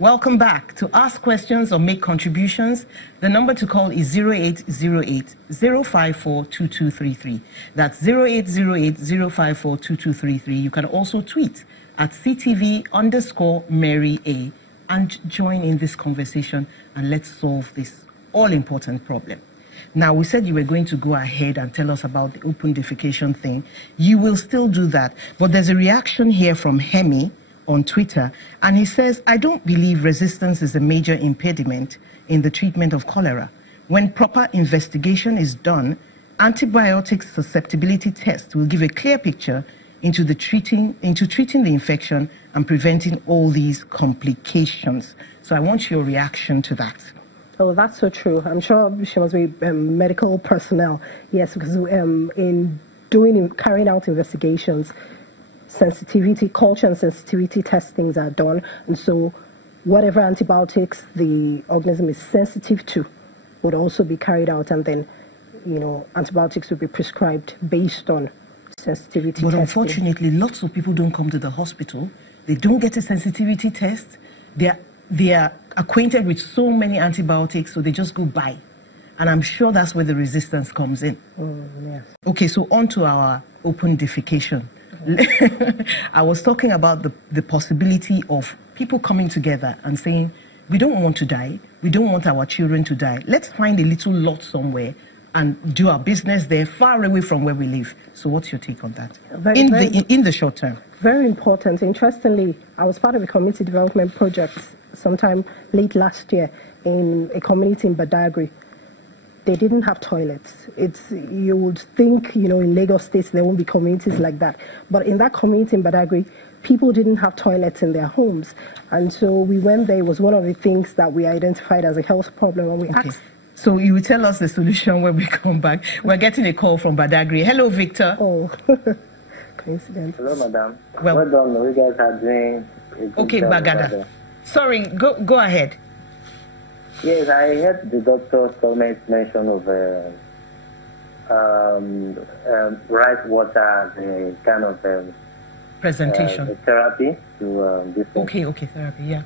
Welcome back. To ask questions or make contributions, the number to call is 0808-054-2233. That's 0808-054-2233. You can also tweet at CTV_Mary A and join in this conversation, and let's solve this all-important problem. Now, we said you were going to go ahead and tell us about the open defecation thing. You will still do that. But there's a reaction here from Hemi on Twitter, and he says, I don't believe resistance is a major impediment in the treatment of cholera. When proper investigation is done, antibiotic susceptibility tests will give a clear picture into treating the infection and preventing all these complications. So I want your reaction to that. Oh, that's so true. I'm sure she must be medical personnel. Yes, because in carrying out investigations, culture and sensitivity testings are done, and so whatever antibiotics the organism is sensitive to would also be carried out, and then antibiotics would be prescribed based on sensitivity testing. But unfortunately, lots of people don't come to the hospital. They don't get a sensitivity test. They are acquainted with so many antibiotics, so they just go buy. And I'm sure that's where the resistance comes in. Yes. Okay, so on to our open defecation. I was talking about the possibility of people coming together and saying, we don't want to die. We don't want our children to die. Let's find a little lot somewhere and do our business there, far away from where we live. So what's your take on that? In the short term? Very important. Interestingly, I was part of a community development project sometime late last year in a community in Badagry. They didn't have toilets. You would think, in Lagos State there won't be communities like that. But in that community in Badagry, people didn't have toilets in their homes. And so we went there. It was one of the things that we identified as a health problem. And we asked. So you will tell us the solution when we come back. We're getting a call from Badagry. Hello, Victor. Oh, coincidence. Hello, madam. Well done. You guys are doing a good okay, job, Bagada. Sorry, go ahead. Yes, I heard the doctor's comment mention of rice water as a kind of presentation therapy to this. Okay, therapy, yeah.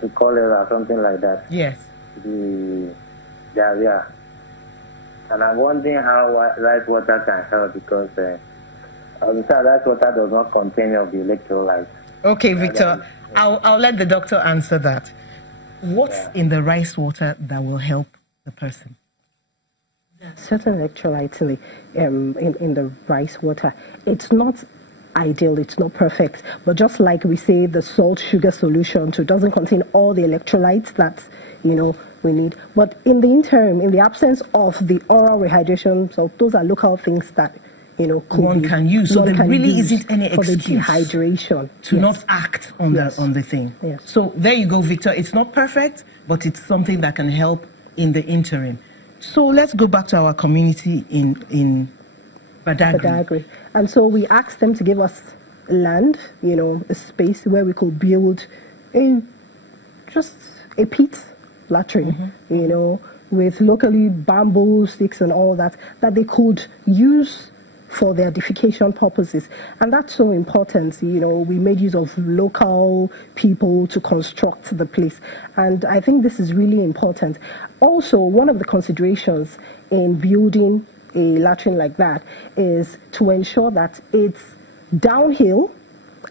To cholera, something like that. Yes. The diarrhea. And I'm wondering how rice water can help, because rice water does not contain of the electrolytes. Okay, Victor, I'll let the doctor answer that. What's in the rice water that will help the person? Certain electrolytes in the rice water. It's not ideal, it's not perfect, but just like we say the salt sugar solution too doesn't contain all the electrolytes that we need. But in the interim, in the absence of the oral rehydration, so those are local things that one can use. So there really isn't any for excuse the dehydration to not act on the thing. Yes. So there you go, Victor. It's not perfect, but it's something that can help in the interim. So let's go back to our community in Badagry. And so we asked them to give us land, a space where we could build just a pit latrine, with locally bamboo sticks and all that they could use for their defecation purposes. And that's so important. We made use of local people to construct the place. And I think this is really important. Also, one of the considerations in building a latrine like that is to ensure that it's downhill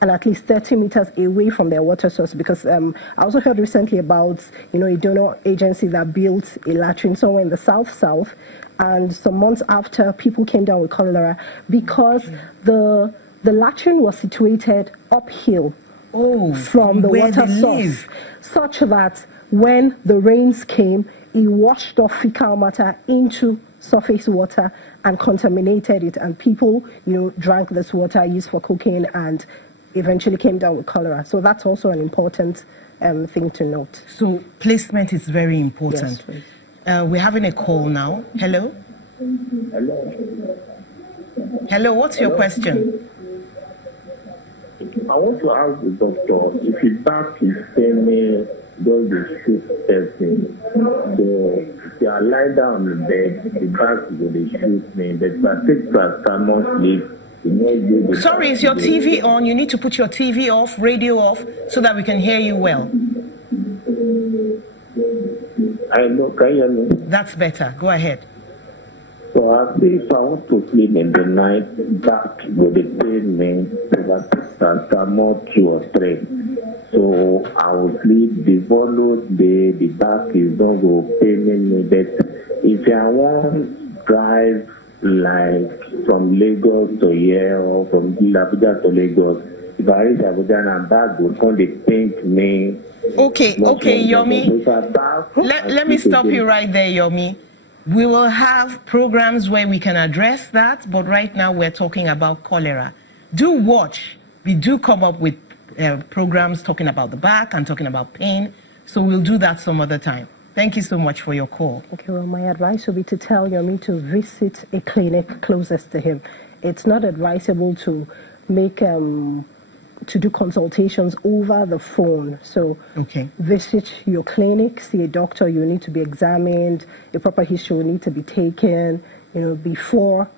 and at least 30 meters away from their water source, because I also heard recently about a donor agency that built a latrine somewhere in the south, and some months after, people came down with cholera because the latrine was situated uphill from the water source, such that when the rains came, it washed off fecal matter into surface water and contaminated it, and people drank this water used for cooking and eventually came down with cholera. So that's also an important thing to note. So placement is very important. Yes, please. We're having a call now. Hello? Hello, what's your question? I want to ask the doctor if he back his family does the shoot testing. So if they are lying down on the bed, the back will they shoot me. But if I take paracetamol sleep, sorry, is your TV on? You need to put your TV off, radio off, so that we can hear you well. I know. Can you hear me? That's better. Go ahead. So if I want to sleep in the night, back will be pain me over more 2 or 3. So I will sleep the following day, the back is not going to pain me. But if I want drive like from Lagos to here or from Abuja to Lagos, if I reach Abuja and back will come, they paint me. Okay, Yomi. Let me stop you right there, Yomi. We will have programs where we can address that, but right now we're talking about cholera. Do watch. We do come up with programs talking about the back and talking about pain, so we'll do that some other time. Thank you so much for your call. Okay, well, my advice would be to tell Yomi to visit a clinic closest to him. It's not advisable to make to do consultations over the phone. So visit your clinic, see a doctor. You need to be examined. A proper history will need to be taken, before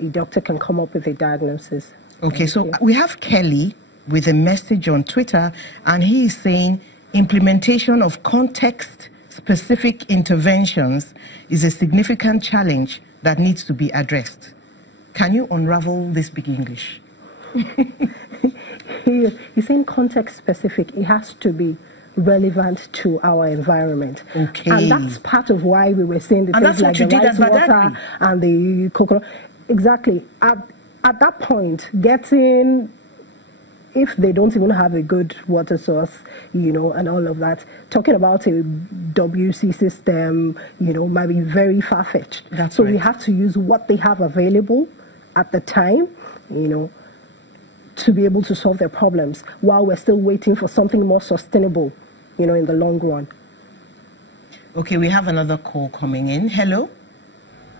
a doctor can come up with a diagnosis. Okay, so we have Kelly with a message on Twitter, and he is saying implementation of context-specific interventions is a significant challenge that needs to be addressed. Can you unravel this big English? He's saying context specific. It has to be relevant to our environment. Okay. And that's part of why we were saying the things like the rice water and the coconut. Exactly. At that point, if they don't even have a good water source, and all of that, talking about a WC system, might be very far-fetched. So we have to use what they have available at the time, to be able to solve their problems while we're still waiting for something more sustainable, in the long run. Okay, we have another call coming in. Hello?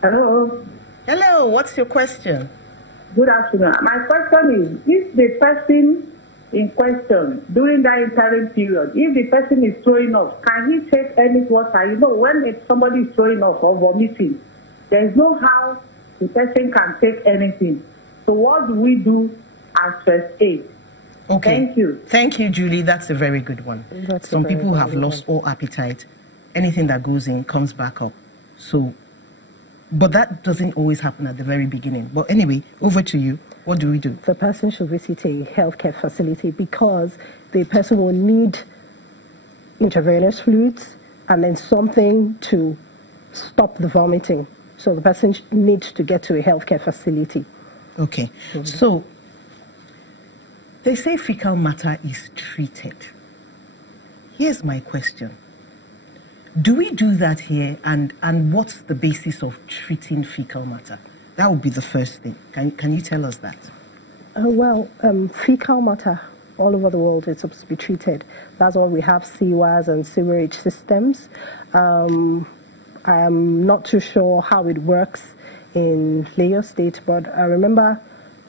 Hello? Hello, what's your question? Good afternoon. My question is, if the person in question, during that interim period, if the person is throwing up, can he take any water? When somebody is throwing up or vomiting, there is no how the person can take anything. So what do we do as first aid? Okay. Thank you. Thank you, Julie. That's a very good one. Some people have lost all appetite. Anything that goes in comes back up. But that doesn't always happen at the very beginning. But anyway, over to you. What do we do? The person should visit a healthcare facility because the person will need intravenous fluids and then something to stop the vomiting. So the person needs to get to a healthcare facility. Okay. So they say fecal matter is treated. Here's my question. Do we do that here, and what's the basis of treating fecal matter? That would be the first thing. Can you tell us that? Fecal matter all over the world is supposed to be treated. That's why we have sewers and sewerage systems. I'm not too sure how it works in Lagos State, but I remember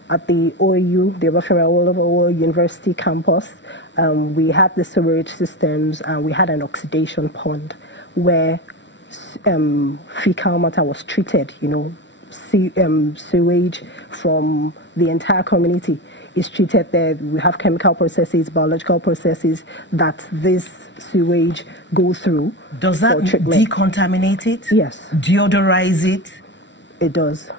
at the OAU, the Obafemi University campus, we had the sewerage systems and we had an oxidation pond where fecal matter was treated, sewage from the entire community is treated there. We have chemical processes, biological processes that this sewage go through. Does that decontaminate it? Yes. Deodorize it? It does.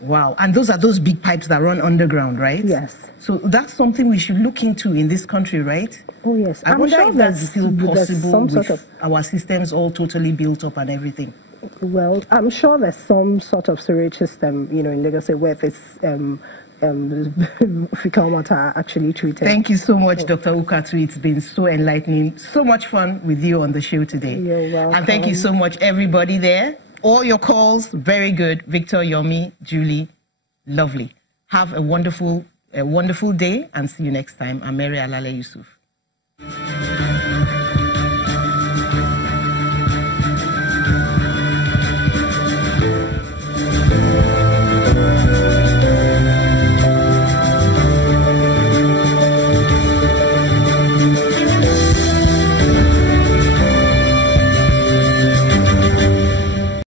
Wow. And those are those big pipes that run underground, right? Yes. So that's something we should look into in this country, right? Oh, yes. I wonder if that's still possible with our systems all totally built up and everything. Well, I'm sure there's some sort of sewage system, in Lagos where this fecal matter are actually treated. Thank you so much, Dr. Ukatu. It's been so enlightening. So much fun with you on the show today. You're welcome. And thank you so much, everybody there. All your calls, very good. Victor, Yomi, Julie, lovely. Have a wonderful day and see you next time. I'm Mary Alale Yusuf.